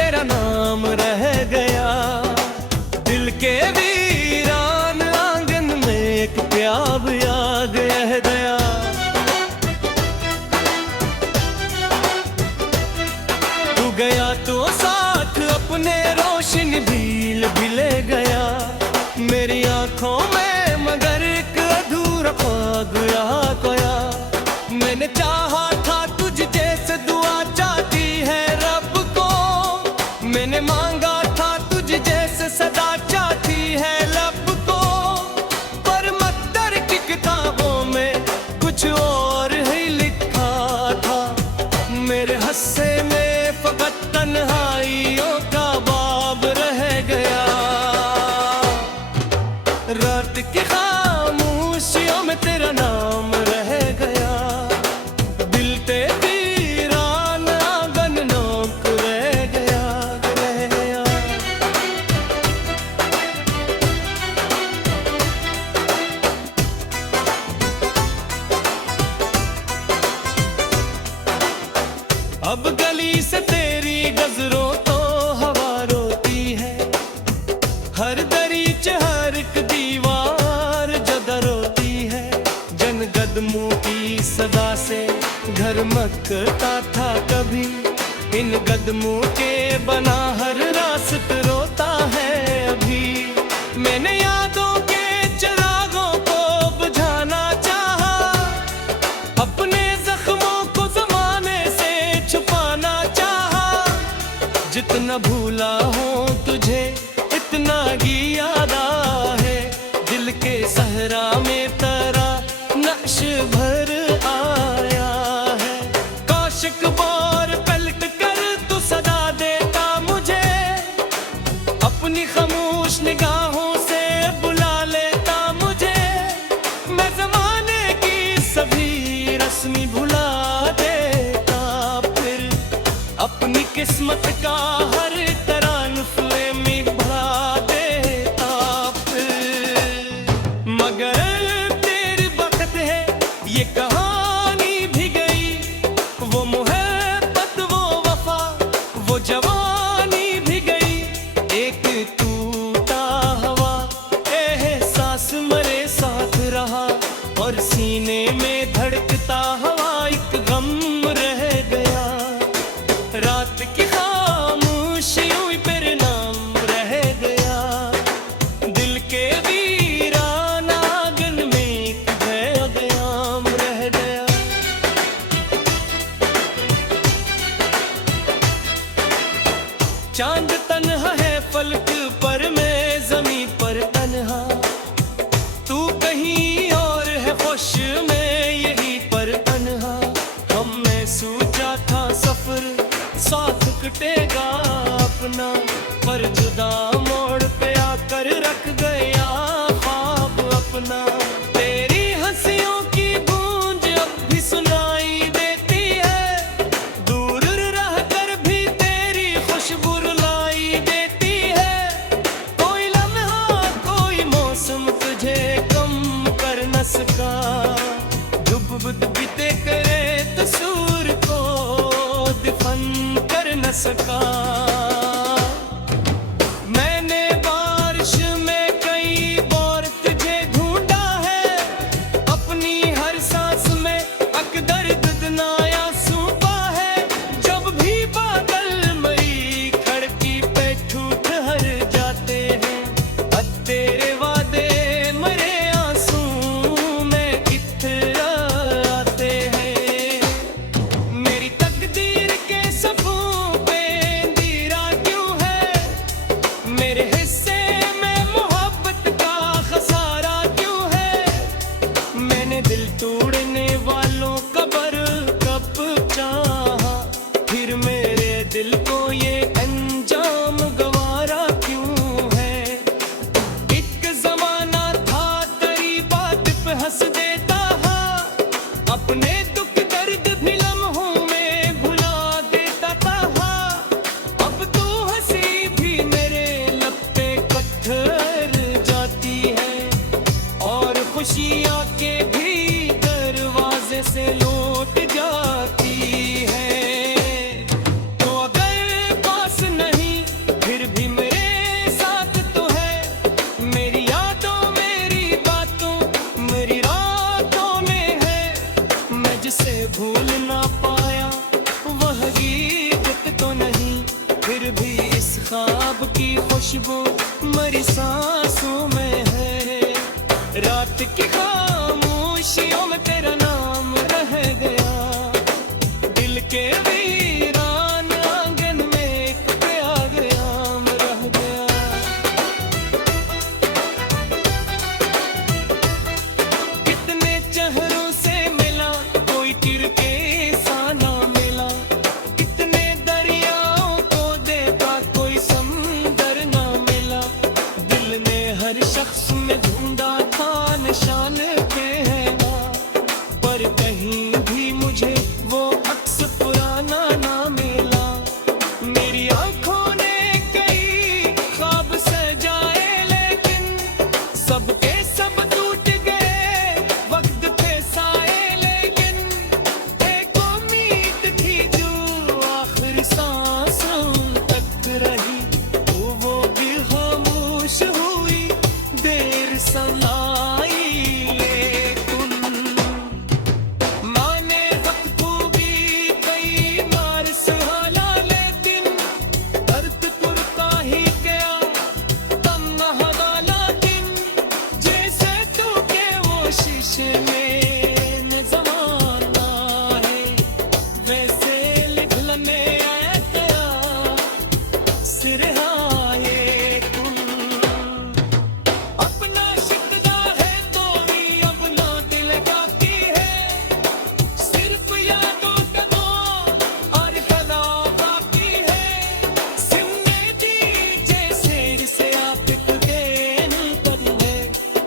तेरा नाम रह गया। दिल के वीरान आंगन में एक प्याब याद रह गया। तू गया तो साथ अपने रोशन भील भी ले गया। मेरी आंखों में मगर एक अधूरा ख्वाब यहाँ खोया। मैंने चाहा था तुझ जैसे दुआ चाहती है रब को। मैंने मांगा था तुझ जैसे सदा चाहती है लब को। पर मक्दर की किताबों में कुछ और ही लिखा था। मेरे हस्से में फकत तन्हाइयों का बाब रह गया। रात की खामोशियों में तेरा नाम रह गया। दिल ते वीरान आंगन नोक रह गया, रह गया। अब गली से तेरी गजरों तो हवा रोती है। हर दरीच हर एक दीवार जदा रोती है। जनगदमों की सदा से घर मकता था कभी। इन कदमों के बना हर रास्त रोता है अभी। मैंने यादों के चिरागों को बुझाना चाहा। अपने जख्मों को जमाने से छुपाना चाहा। जितना भूला हूँ तुझे इतना ही याद है। दिल के सहरा में तेरा नक्श भर आया है। काशिक बार पलट कर तू सदा देता मुझे। अपनी खामोश निगाहों से बुला लेता मुझे। मैं जमाने की सभी रस्मी भुला देता। फिर अपनी किस्मत का हर तरानफ में भरा देता। फिर मगर तेरी बखत है ये कहानी भी गई। वो मोहब्बत वो वफा वो जवानी भी गई। एक टूटा हवा एहसास मरे साथ रहा। और सीने में धड़कता हवा एक गम रह गया। रात की खामोशियों पर नाम रह गया। दिल के वीरान आंगन में एक गयाम रह गया। चांद तन्हा है फलक पर मैं जमीन पर तन्हा। तू कहीं और है खुश मैं यही पर तन्हा। हमने सोचा था सफर साथ कटेगा अपना। पर जुदा मोड़ पे आकर रख गया ख्वाब अपना। तेरी हंसियों की गूंज अब भी सुनाई देती है। दूर रह कर भी तेरी खुशबू रुलाई देती है। कोई लम्हा कोई मौसम तुझे कम कर न सका। डूब बीते करे तसूर को दिफन कर न सका। मैंने बारिश में कई बार तुझे ढूंढा फिर भी इस ख्वाब की खुशबू मेरी सांसों में है। रात की खामोशियों में तेरा नाम रह गया, दिल के वीरान आंगन में एक प्याम रह गया। कितने चेहरों से मिला कोई चिर के सा ना मिला, कितने दरियाओं को देखा कोई समंदर ना मिला। दिल ने हर शख्स में ढूंढा था निशान के है ना, पर कहीं भी मुझे वो अक्स पुराना ना मिला। मेरी आंखों ने कई ख्वाब सजाए लेकिन सबके सब टूट गए, वक्त थे साए लेकिन एक उम्मीद थी जो आखिर सांसों तक रही। वो भी खामोश हुई देर सलाई, लेकिन माने वक्त को भी कई मार सुहाना, लेकिन दर्द तुरता ही गया तम नहाना। लेकिन जैसे तू के वो शीशे में न ज़माना है, वैसे लिख लने आया तेरा सिरहाए कुल। अपना शिकदा है तो भी अपना दिल बाकी है, सिर्फ यादों का दो और कला बाकी है। सिमने दी जैसे जिसे आप के कर है,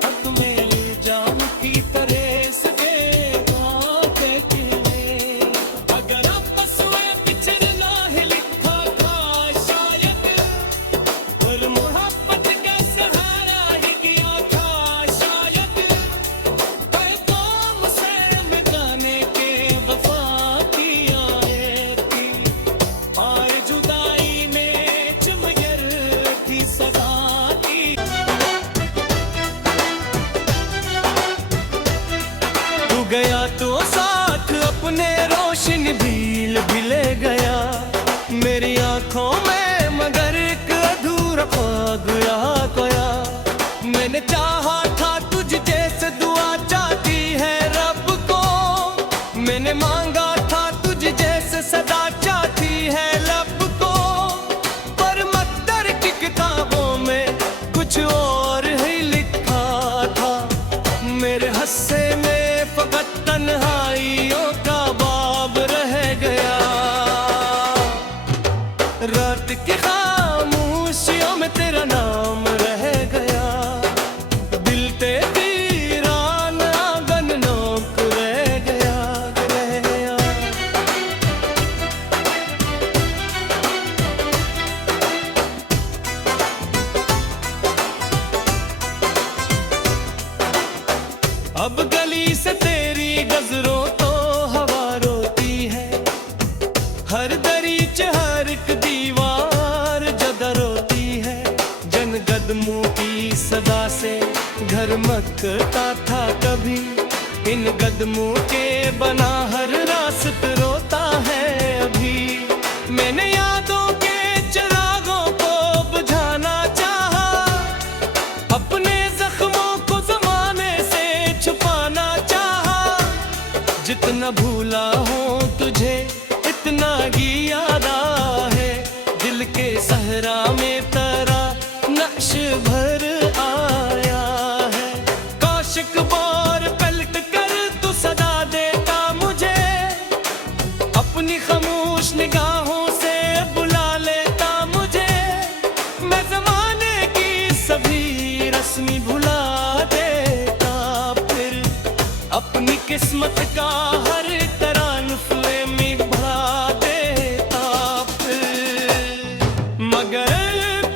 हक में जाम की तरह सके कहते हैं। अगर आपस में बिछड़ना ही लिखा था शायद, पर मोहब्बत का सहारा ही दिया था शायद। पैगाम से मिटाने के वफा की आए थी, आए जुदाई में चुमयर की सदा की। तू गया तो साथ अपने रोशन भी ले गया, मेरी आंखों में मगर एक अधूरा ख्वाब रह गया। मैंने चाहा था तुझ जैसे दुआ चाहती है रब को, मैंने मांगा था तुझ जैसे सदा चाहती है लब को, पर मक्दर की किताबों में कुछ और ही लिखा था। मेरे हस्से में फकत तन्हाइयों का बाब रह गया। रात की खामोशियों में तेरा नाम रह गया, दिल ते वीरान आंगन नोक रह गया, रह गया। अब गली से तेरी गजरों तो हवा रोती है, हर दरीच हर एक दीवार जदा रोती है। जन कदमों की सदा से घर मकता था कभी, इन कदमों के बना हर रास्त रोता है अभी। मैंने यादों के चिरागों को बुझाना चाहा, अपने जख्मों को जमाने से छुपाना चाहा। जितना भूला हूँ तुझे इतना ही याद है, दिल के सहरा में तेरा नक्श भर आया है। काशिक बार पलट कर तू सदा देता मुझे, अपनी खामोश निगाहों से बुला लेता मुझे। मैं जमाने की सभी रस्मी भुला देता, फिर अपनी किस्मत का हर तरानफे में भरा देता फिर। मगर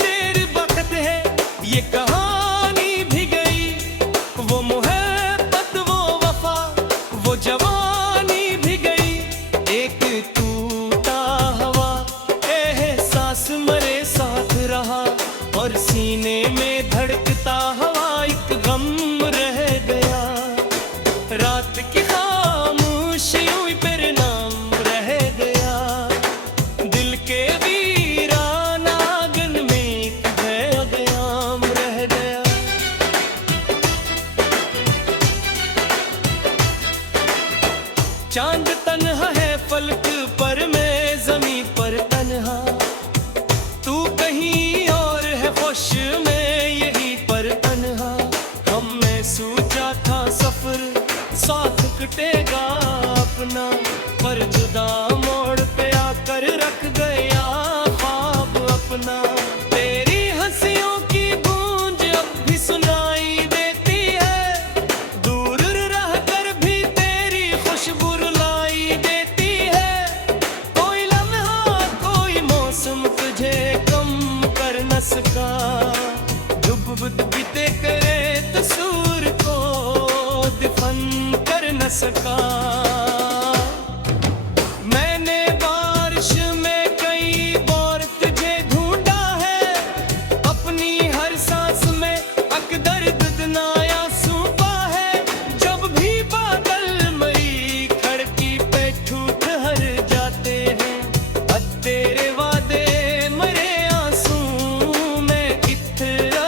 तेरी वक्त है ये कहानी भी गई, वो मोहब्बत वो वफा वो जवानी भी गई। एक टूटा हवा एहसास मरे साथ रहा, और सीने में धड़कता हवा एक गम रह गया। रात की खामोशियों पर नाम रह गया, दिल के वीरा कहीं और है खुश में यही पर तन्हा। हमने सोचा था सफर साथ कटेगा अपना, पर जुदा मोड़ पे आकर रख गया ख्वाब अपना। तेरी हंसियों की गूंज अब भी सुनाई देती है, दूर रह कर भी तेरी खुशबू रुलाई देती है। कोई लम्हा कोई मौसम तुझे कम कर न सका, डूब बीते करे तसूर को दफन कर न सका। मैंने बारिश में कई बार तुझे ढूंढा है, अपनी हर सांस में अकदर दुदनाया सूपा है। जब भी बादल मई खड़की पे ठूठ हर जाते हैं, अब तेरे वादे मरे आंसू में इतरा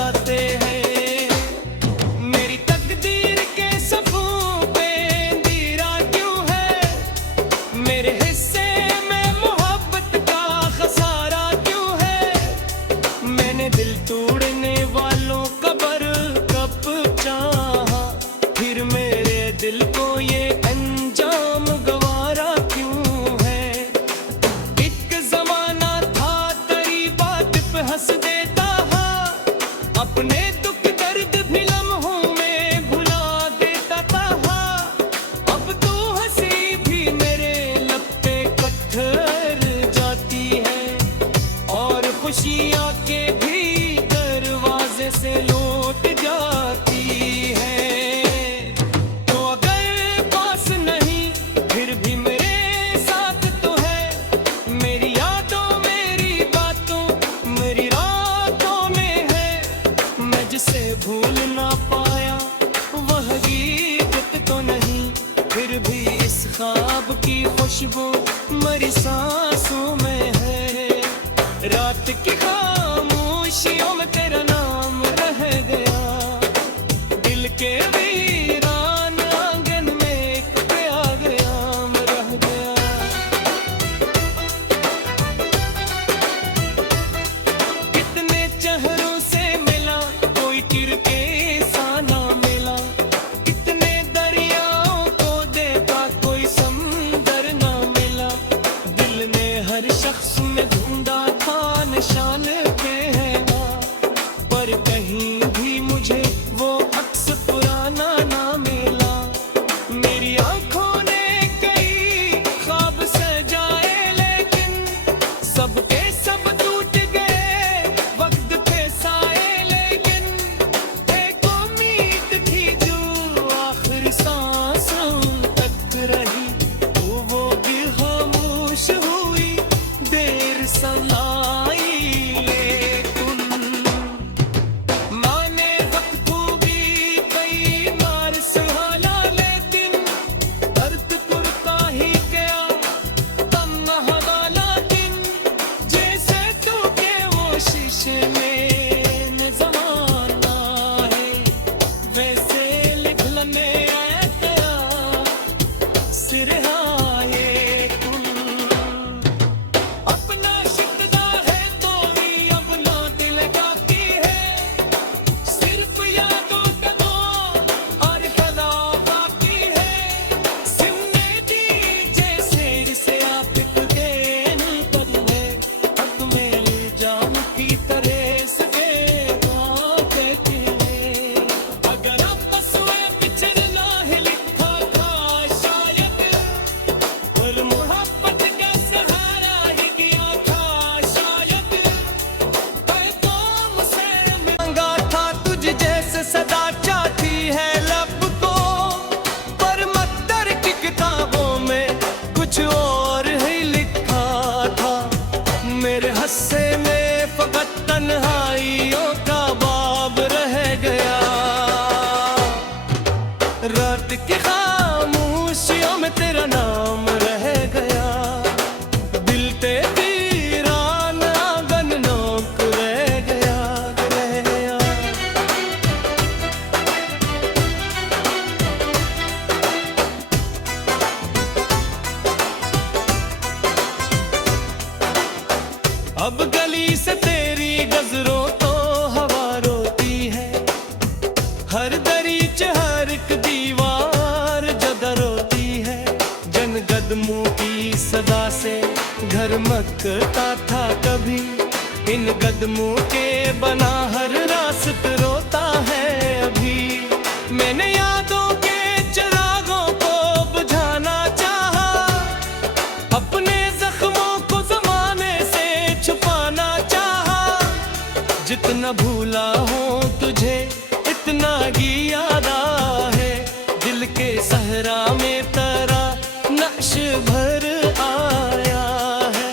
आते हैं। मेरी तकदीर के सफ़ों पे अंधेरा क्यों है, मेरे हिस्से में मोहब्बत का खसारा क्यों है। मैंने दिल तोड़ने वालों का बरकत चाहा, फिर मेरे दिल को ये अंजाम गवारा क्यों है। एक जमाना था तेरी बात पे हंस देता हाँ, अपने दुख दर्द भी लम्हों में भुला देता था हाँ। अब तो हंसी भी मेरे लब पे पत्थर जाती है, और खुशियाँ के भी दरवाजे से लौट जाती है। तो अगर पास नहीं फिर भी मेरे साथ तो है, मेरी यादों मेरी बातों मेरी रातों में है। मैं जिसे भूल ना पाया वह हकीकत तो नहीं, फिर भी इस ख्वाब की खुशबू मरी सांसों में है। रात की खामोशियों में तेरा नाम रह गया, दिल के वीरान आंगन में एक प्याम रह गया। कितने चेहरों से मिला कोई चिर के सा ना मिला, कितने दरियाओं को देखा कोई समंदर ना मिला। दिल ने हर शख्स में ढूंढा था निशान के है वहाँ, पर कहीं भी मुझे वो अक्स पुराना ना मिला। मेरी आंखों ने कई ख्वाब सजाए लेकिन सबके सब टूट गए, वक्त थे साए लेकिन एक उम्मीद थी जो आखिर सांसों तक रही। वो भी खामोश हुई देर सलाई लेकिन, माने वक्त को भी कई मार सुहाना लेकिन, दर्द तुरता ही गया तम हवाला दिन। जैसे तू के वो शीशे में न ज़माना है, वैसे लिख लने तेरा सिरहाए कुल। अपना शिकदा है तो भी अपना दिल गाती है, सिर्फ यादों का दो और कला बाकी है। सिमने दी जैसे से आप देन तन है, हद में जाम की तरह से कहते हैं। अगर आपस में बिछड़ना ही लिखा था शायद, पर मोहब्बत का सहारा ही दिया था शायद। पैगाम से मांगा था तुझ जैसे सदा चाहती है लब को, पर मक्दर की किताबों में कुछ और ही लिखा था। मेरे हस्से में फकत तन्हाइयों का बाब रह गया। रात की खामोशियों में तेरा नाम रह गया, दिल ते वीरान आंगन नोक रह गया, रह गया। अब गली बेदर्दी से तेरी गजरों तो हवा रोती है। हर दरीच हर एक दीवार जदा रोती है। जनगदमों की सदा से घर मकता था कभी, इन कदमों के बना हर रास्त रोता है अभी। मैंने यादों के चिरागों को बुझाना चाहा, अपने जख्मों को जमाने से छुपाना चाहा। जितना भूला हूँ तुझे इतना ही याद है, दिल के सहरा में तेरा नक्श भर आया है।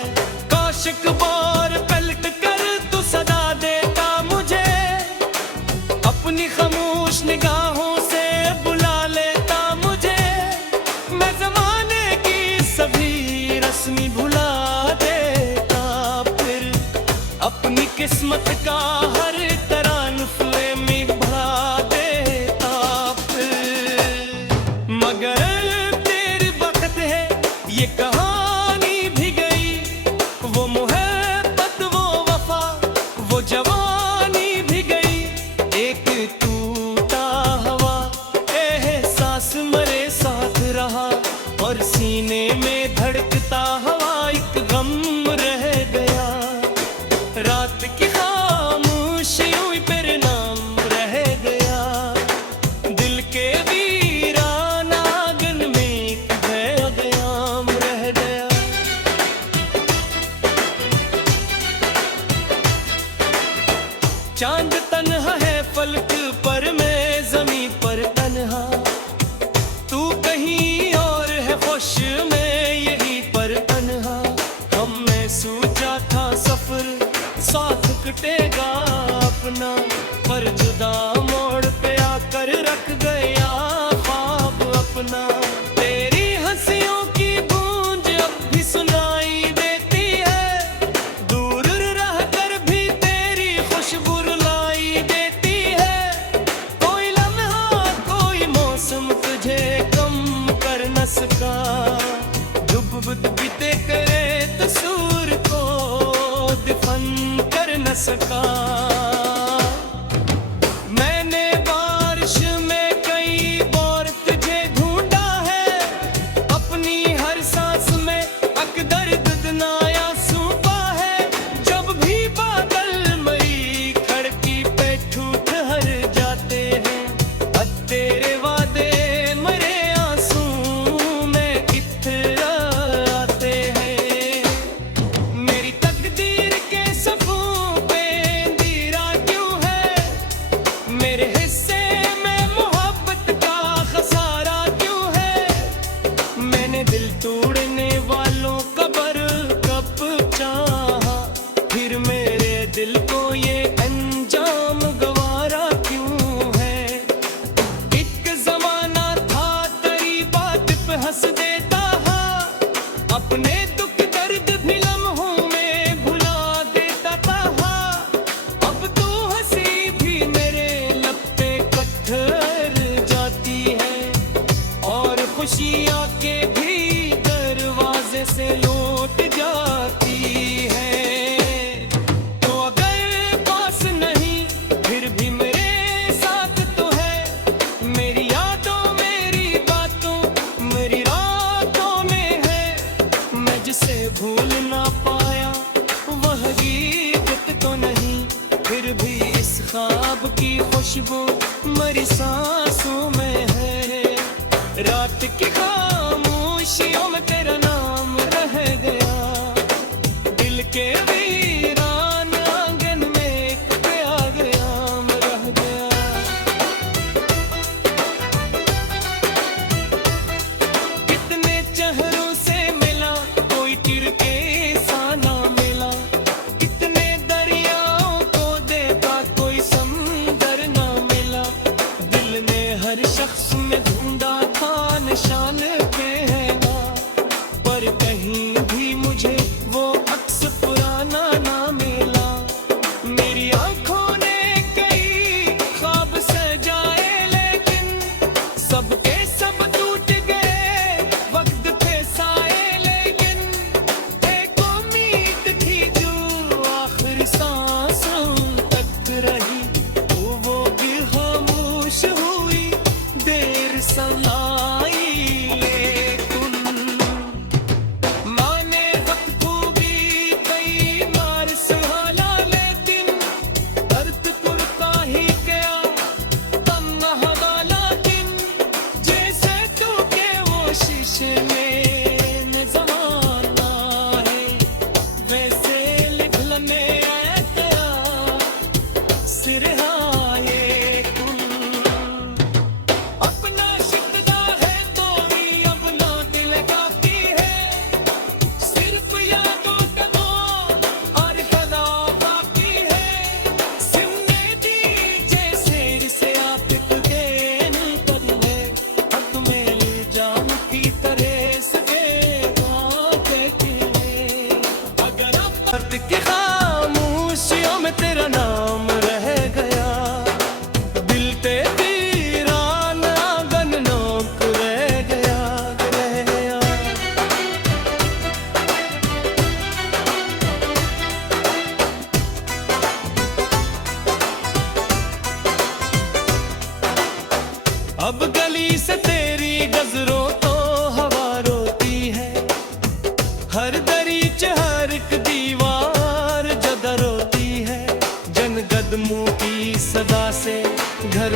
काशिक बार पलट कर तू सदा देता मुझे, अपनी खामोश निगाहों से बुला लेता मुझे। मैं जमाने की सभी रस्मी भुला देता, फिर अपनी किस्मत का हर तरानफे में भरा देता फिर। मगर तेरी वक्त है ये कहानी भी गई, वो मोहब्बत वो वफा वो जवानी भी गई। एक टूटा हवा एहसास मरे साथ रहा, और सीने में धड़कता हवा एक गम रह गया। रात की खामोशियों पर नाम रह गया, दिल के वीरान आंगन में एक पैगाम रह गया। चांद तन्हा है फलक पर, मैं ज़मीं पर तन्हा। तू कहीं और है खुश, मैं यहीं पर तन्हा। हम में सूझा था सफर साथ कटेगा अपना, पर जुदा मोड़ पे आकर रख गया ख्वाब अपना। तेरी हंसियों की गूंज अब भी सुनाई देती है, दूर रह कर भी तेरी खुशबू रुलाई देती है। कोई लम्हा कोई मौसम तुझे कम कर न सका, डूब बीते करे तसूर को दिफन कर न सका। मैंने बारिश में कई बार तुझे ढूंढा है, अपनी हर सांस में अकदर दनाया सूपा है। जब भी बादल मरी खड़की पे ठूठ हर जाते हैं, तेरे वादे मरे आंसू में इतना आते हैं। मेरी तकदीर के सफ़ों पे अंधेरा क्यों है, मेरे हिस्से में मोहब्बत का खसारा क्यों है। मैंने दिल तोड़ने वालों का बरकत चाहा, फिर मेरे दिल को ये अंजाम गवारा क्यों है। एक जमाना था तेरी बात पे हंस देता हा, अपने दुख दर्द भी लम्हों में भुला देता था। अब तू हंसी भी मेरे लब पे पत्थर जाती है, और खुशियाँ के भी दरवाजे से लौट जाती है। तो अगर पास नहीं फिर भी मेरे साथ तो है, मेरी यादों मेरी बातों मेरी रातों में है। मैं जिसे भूल ना पाया वह हकीकत तो नहीं, फिर भी इस ख्वाब की खुशबू मेरी सांसों में है। रात की खामोशियों में तेरा नाम रह गया, दिल के वीरान आंगन में एक पैगाम रह गया। कितने चेहरों से मिला कोई चिर के सा ना मिला, कितने दरियाओं को देखा कोई समंदर ना मिला। दिल ने हर शख्स में ढूंढा था निशान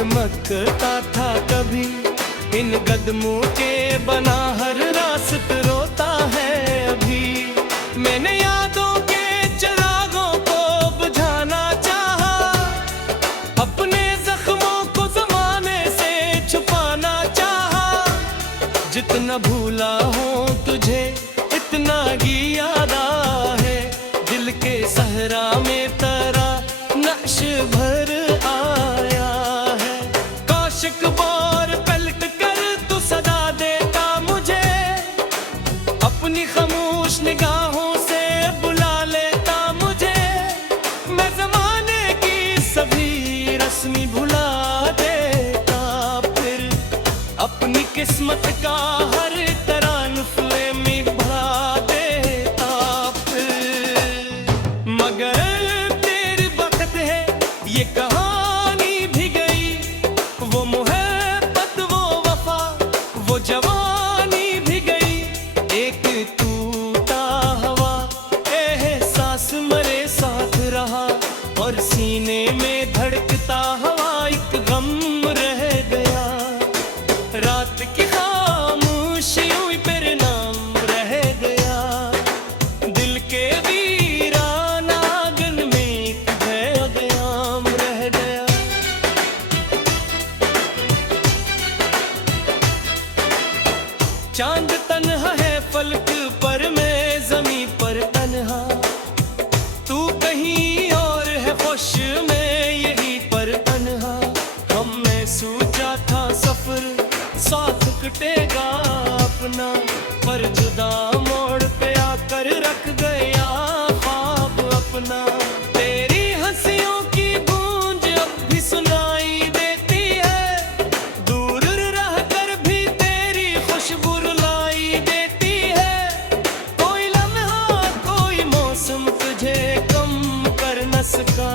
डगमगता था कभी इन कदमों के बना हर रास्त रोता है अभी। मैंने यादों के चिरागों को बुझाना चाहा, अपने जख्मों को जमाने से छुपाना चाहा। जितना भूला हूँ तुझे इतना ही याद है, दिल के सहरा में तेरा नक्श भर आया है। काश एक बार पलट कर तू सदा देता मुझे, अपनी खामोश निगाहों से बुला लेता मुझे। मैं जमाने की सभी रस्मी भुला देता, फिर अपनी किस्मत का हर तरानफ में भरा देता फिर। मगर तेरी वक्त है ये कहानी भी गई, वो मोहब्बत वो वफा वो जवानी भी गई। एक टूटा हवा एहसास मरे साथ रहा, और सीने में धड़कता हवा एक गम रह गया। रात की खामोशियों पर नाम रह गया, दिल के वीराना आंगन में एक पैगाम रह गया। चांद तन्हा है फलक पर, मैं ज़मीं पर तन्हा। तू कहीं और है खुश, मैं यहीं पर तन्हा। हमने सोचा था सफर साथ कटेगा अपना, पर जुदा मोड़ पे आकर रख गया ख्वाब अपना। तेरी हंसियों की गूंज अब भी सुनाई देती है, दूर रह कर भी तेरी खुशबू रुलाई देती है। कोई लम्हा कोई मौसम तुझे कम कर न सका,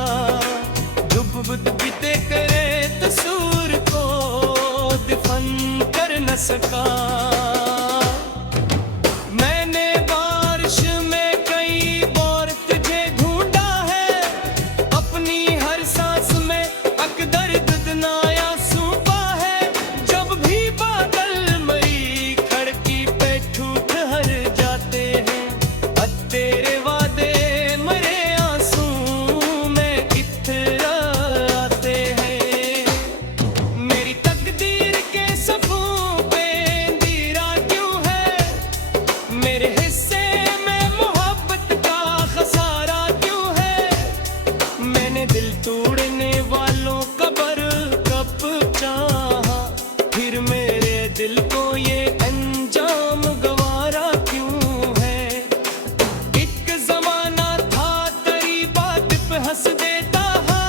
डूब बीते करे तसूर को दफन कर न सका। मैंने बारिश में कई बार तुझे ढूंढा है, अपनी हर सांस में अकदर ददनाया सूपा है। जब भी बादल मई खड़की पे ठुठर जाते हैं, तेरे वादे मरे आंसू में इतराते हैं। मेरी तकदीर के सफ़ों पे अंधेरा क्यों है, मेरे हिस्से में मोहब्बत का खसारा क्यों है। मैंने दिल तोड़ने वालों का बरकत चाहा, फिर मेरे दिल को ये अंजाम गवारा क्यों है। एक जमाना था तेरी बात पे हंस देता हा,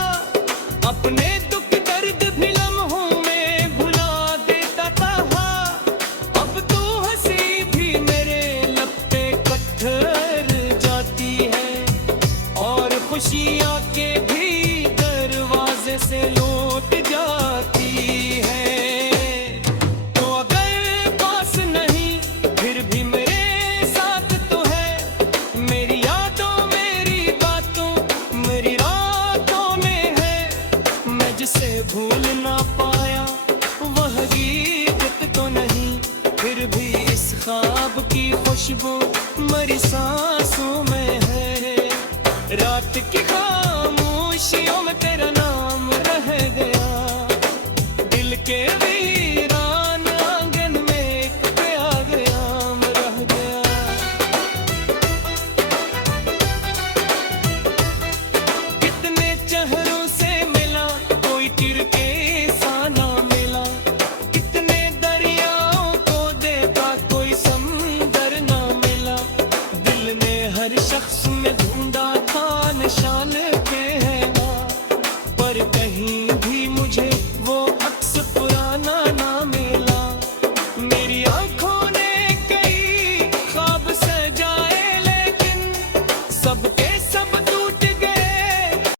अपने दुख दर्द भी लम्हों में भुला देता था। अब तू हंसी भी मेरे लब पे पत्थर जाती है, और खुशियाँ के भी दरवाजे से लौट जाती है। तो अगर पास नहीं फिर भी मेरे साथ तो है, मेरी यादों मेरी बातों मेरी रातों में है। मैं जिसे भूल ना पाया वह हकीकत तो नहीं, फिर भी इस ख्वाब की खुशबू मेरी सांसों में है। रात की खामोशियों में तेरा